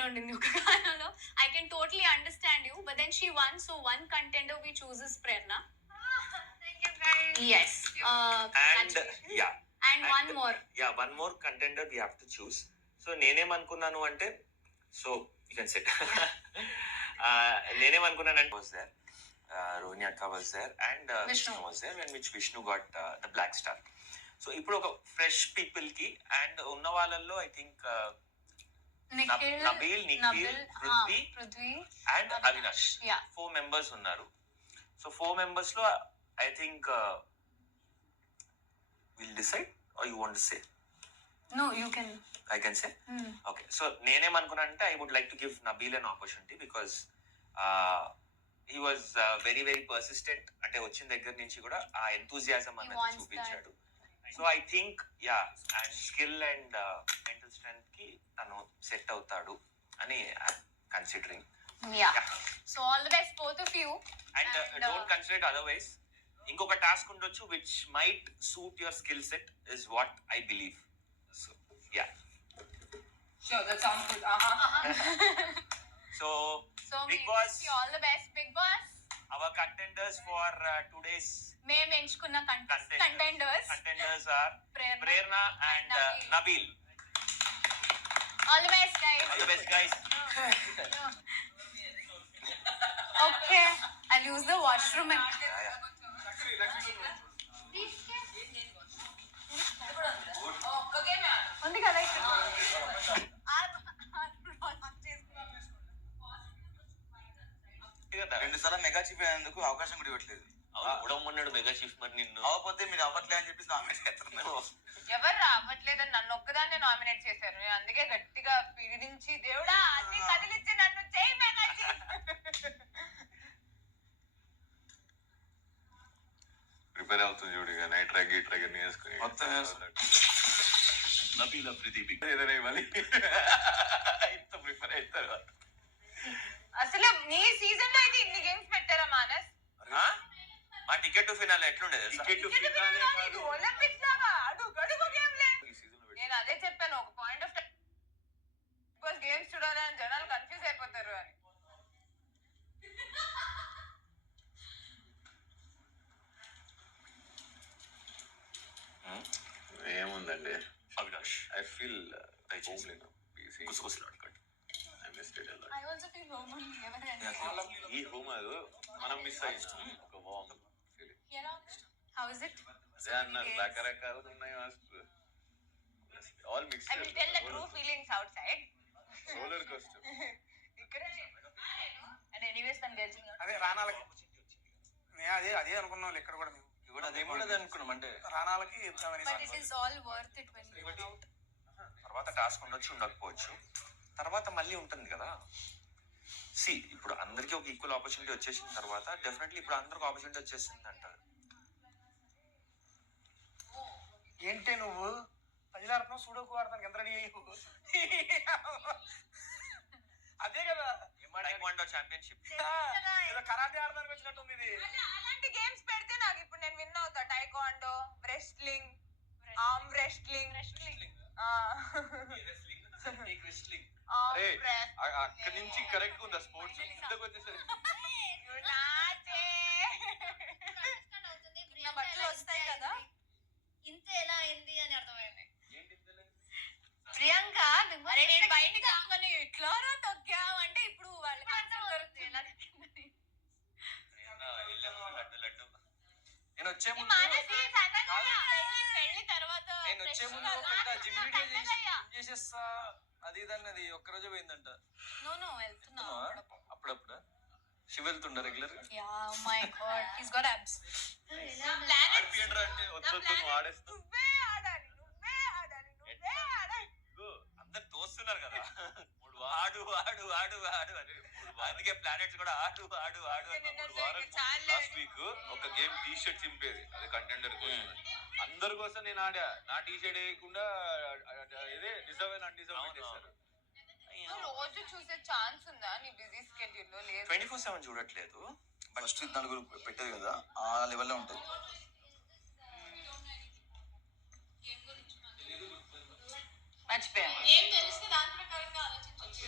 కూడా ఉండింది ఒక కాలంలో. I can totally understand you, but then she won, so one contender we chooses Prerana. Yes. And yeah. And one more. Yeah, one more contender we have to choose. So నేనేమనుకున్నాను అంటే, so you can sit. నేనేమనుకున్నానంటే was there. Rohini Akka was there and Vishnu was there, when which Vishnu got the black star. So ఇప్పుడు ఒక fresh people కి and ఉన్న వాళ్ళల్లో I think Nabeel, Nikhil, Prithvi and Avinash 4 members ఉన్నారు. So 4 members లో I think we'll decide or you want to say? No, you can. I can say? Okay. So నేనేమనుకున్నానంటే I would like to give Nabil an opportunity because he was very very persistent. అంటే వచ్చిన దగ్గర నుంచి కూడా ఆ enthusiasm అన్నది చూపించాడు. So I think yeah, and skill and mental strength కి తను సెట్ అవుతాడు అని considering. Yeah. So all the best both of you. And don't consider it otherwise. ఇంకొక టాస్క్ ఉండొచ్చు which might suit your skill set is what I believe. So yeah. Sure, that sounds good. So Big we Boss, wish you all the best, Big Boss. our contenders for today's మేము ఎంచుకున్న contenders are Prerna and Nabil. All the best, guys. All the best, guys. Okay, I'll use the washroom. Yeah. ఉంది కదా రెండు సార్లు mega chief అయ్యేందుకు అవకాశం కూడా ఇవ్వట్లేదు. ఉడమన్నాడు మెగా చీఫ్, మరి నిన్ను అవ్వకపోతే మీరు అవ్వట్లే అని చెప్పేసి నామినేట్ చేస్తున్నారు. ఎవరు రావట్లేదని నన్ను ఒక్కదాన్నే నామినేట్ చేశారు. నేను అందుకే గట్టిగా పీడించి దేవుడా అన్ని కదిలిచ్చి నన్ను చేయి మెగా చీఫ్. ప్రిపేర్ అవుతుంది చూడు, ఇక నైట్ ర్యాగ్ గీట్ ర్యాగ్ అన్ని వేసుకుని మొత్తం నబీల ప్రదీప్ ఏదైనా ఇవ్వాలి. ఇంత ప్రిపేర్ అవుతారు. అసలు నీ సీజన్ లో అయితే ఇన్ని గేమ్స్ పెట్టారా మానస్? మా టికెట్ టు ఫినాల్ ఎట్లుండేది? ఒలింపిక్స్ లాగా అడుగు గేమ్లే. నేను అదే చెప్పాను, ఒక పాయింట్ ఆఫ్ టైం గేమ్స్ చూడాలి అని జనాలు కన్ఫ్యూజ్ అయిపోతారు అని. ఏముందండి అవినాష్, ఐ ఫీల్ గుసగుసలాడుకోండి. I also feel lonely. ఈ హోమ్ అది మనం మిస్ అయినా ఒక warm feeling. How is it? అదే అన్నారు, రకరకాలు ఉన్నాయి. All mix. I will tell the true feelings outside. Roller coaster. ఇక్కడ and anyways తను గెలిచింది. అదే రానాలకి అదే అనుకున్నాం ఇక్కడ కూడా మేము కూడా అదే కూడా అనుకున్నాం. అంటే రానాలకి ఇద్దామని. But it is all worth it when you go out. తర్వాత టాస్క్ ఉండొచ్చు, ఉండకపోవచ్చు. తర్వాత మళ్ళీ ఉంటుంది కదా. సి ఇప్పుడు అందరికీ ఒక ఈక్వల్ ఆపర్చునిటీ వచ్చేసిన తర్వాత డెఫినెట్లీ ఇప్పుడు అందరికి ఆపర్చునిటీ వచ్చేసింది అంటారు. ఏంటే నువ్వు పదిలాడుతున్నావు, సూడోకు ఆడతానికి ఎంత రెడీ అయ్యి అదే కదా టైక్వాండో ఛాంపియన్షిప్ ఏదో కరాటే ఆడడానికి వచ్చినట్టుంది ఇది. అలాంటి గేమ్స్ పెడితే నాకు ఇప్పుడు నేను విన్ అవుతా. Taekwondo, wrestling, arm wrestling. అక్కడి నుంచి కరెక్ట్ ఉందా స్పోర్ట్స్? ఇంతకు వచ్చేసరికి నా బట్టలు వస్తాయి కదా, ఇంత ఎలా అయింది అని అర్థమైంది. ప్రియాంక అరే నేను బయటకు రాగానే ఇట్లా తొక్కావు అంటే ఇప్పుడు వాళ్ళకి ఎలా తొక్కిందని. నేను వచ్చే ముందు పెళ్లి తర్వాత నేను వచ్చే ముందు పెద్ద జిమ్ వీడియో చేసేస్తా అది ఇది అన్నది ఒక్కరోజు పోయిందంట. నో వెళ్తున్నా అప్పుడప్పుడు శివ వెళ్తుండ రెగ్యులర్ గా. Yeah my God his got ABS. అంటే వద్దు ఆడేస్తా. అందరు తోస్తున్నారు కదా, ఆడు ఆడు ఆడు ఆడు అని. అందుకే ప్లానెట్స్ కూడా ఆడు ఆడు ఆడు లాస్ట్ వీక్ ఒక గేమ్ టీ షర్ట్ చింపేది, అది కంటెండర్ కోసం. అందరి కోసం నేను ఆడా. నా టీ షర్ట్ వేయకుండా ఇదే డిజర్వ్ అండ్ అన్డిజర్వ్ పెట్టేస్తారు. రోజు చూసే ఛాన్స్ ఉందా నీ బిజీ స్కెడ్యూల్ లో? లేదు, 24/7 చూడట్లేదు. ఫస్ట్ నలుగురు పెట్టేది కదా, ఆ లెవెల్లో ఉంటుంది. మర్చిపోయాను. ఏం తెలిస్తే దాని ప్రకారంగా ఆలోచించవచ్చు.